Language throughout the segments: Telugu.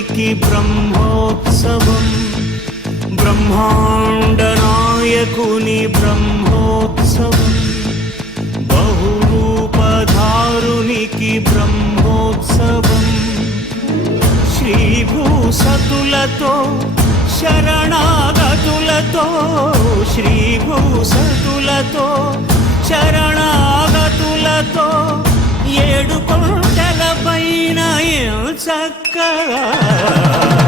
బ్రహ్మోత్సవానికి బ్రహ్మోత్సవం, బ్రహ్మాండ నాయకుని బ్రహ్మోత్సవం, బహురూపధారునికి బ్రహ్మోత్సవం, శ్రీభూసతులతో శరణాగతులతో, శ్రీభూసతులతో శరణాగతులతో ఏడు కొండల పైన చక్కగా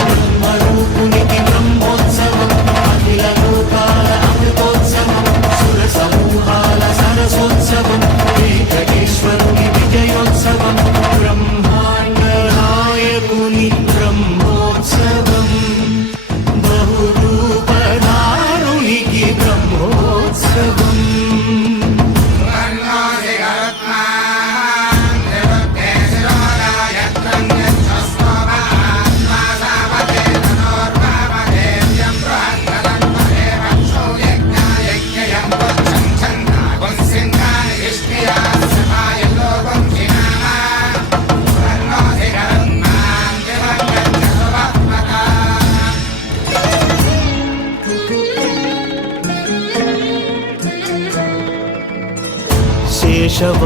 బ్రహ్మరూపునికి బ్రహ్మోత్సవం, అఖిల లోకాల అమృతోత్సవం, సుర సమూహాల సరసోత్సవం, వెంకటేశ్వరుని విజయోత్సవం, బ్రహ్మాండ నాయకుని బ్రహ్మోత్సవం, బహురూపధారునికి బ్రహ్మోత్సవం.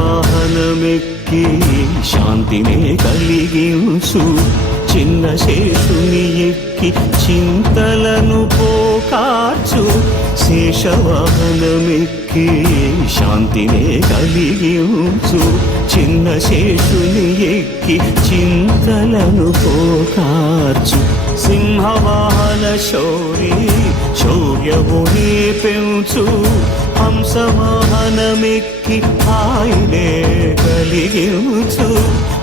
శేషవాహనమెక్కి శాంతినే కలిగించు, చిన్న శేషుని ఎక్కి చింతలను పోకార్చు, శేషవాహనమెక్కి శాంతినే కలిగించు, చిన్న శేషుని ఎక్కి చింతలను పోకార్చు, సింహవాహన శౌర్య శౌర్యమునే పెంచు, హంసవాహనమెక్కి ఆయనే కలిగించు,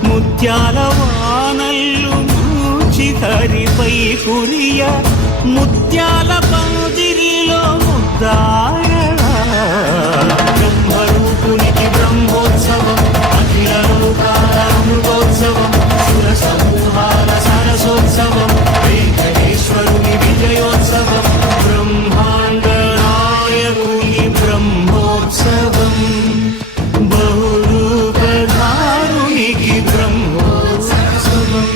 ముత్యాల వానల్లు మూచి హరిపై కురియ, ముత్యాల పందిరిలో ముద్దాయడా, బ్రహ్మరూపునికి బ్రహ్మోత్సవం, అఖిల లోకాల అమృతోత్సవం, సుర సమూహాల సరసోత్సవం, వెంకటేశ్వరుని విజయోత్సవం, బ్రహ్మాండ నాయకుని బ్రహ్మోత్సవం, బహురూపధారునికి బ్రహ్మోత్సవం.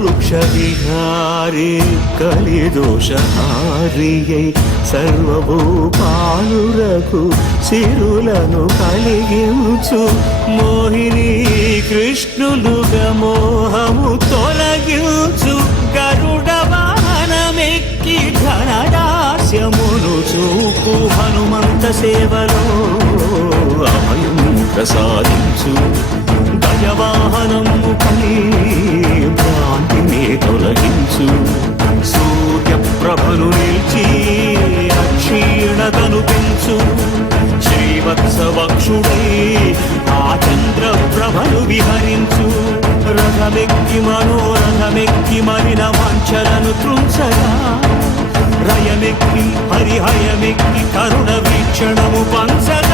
వృక్ష విహారే కలిదోషహారియై సర్వభూపాలురకు సిరులను కలిగించు, మోహిని కృష్ణులుగా మోహము తొలగించు, గరుడ వాహనమెక్కి ఘనదాస్యమును చూపు, హనుమంత సేవలో అభయం ప్రసాదించు, గజవాహనము పై భ్రాంతిని తొలగించు, సూర్యప్రభను నిలిచి అక్షీణతను పెంచు, శ్రీవత్సవక్షుడై ఆ చంద్రప్రభను విహరించు, రథమెక్కి మనోరథమెక్కి మరిన వాంఛలను త్రుంచగా, రయమెక్కి హరిహయమెక్కి కరుణ వీక్షణము పంచగా,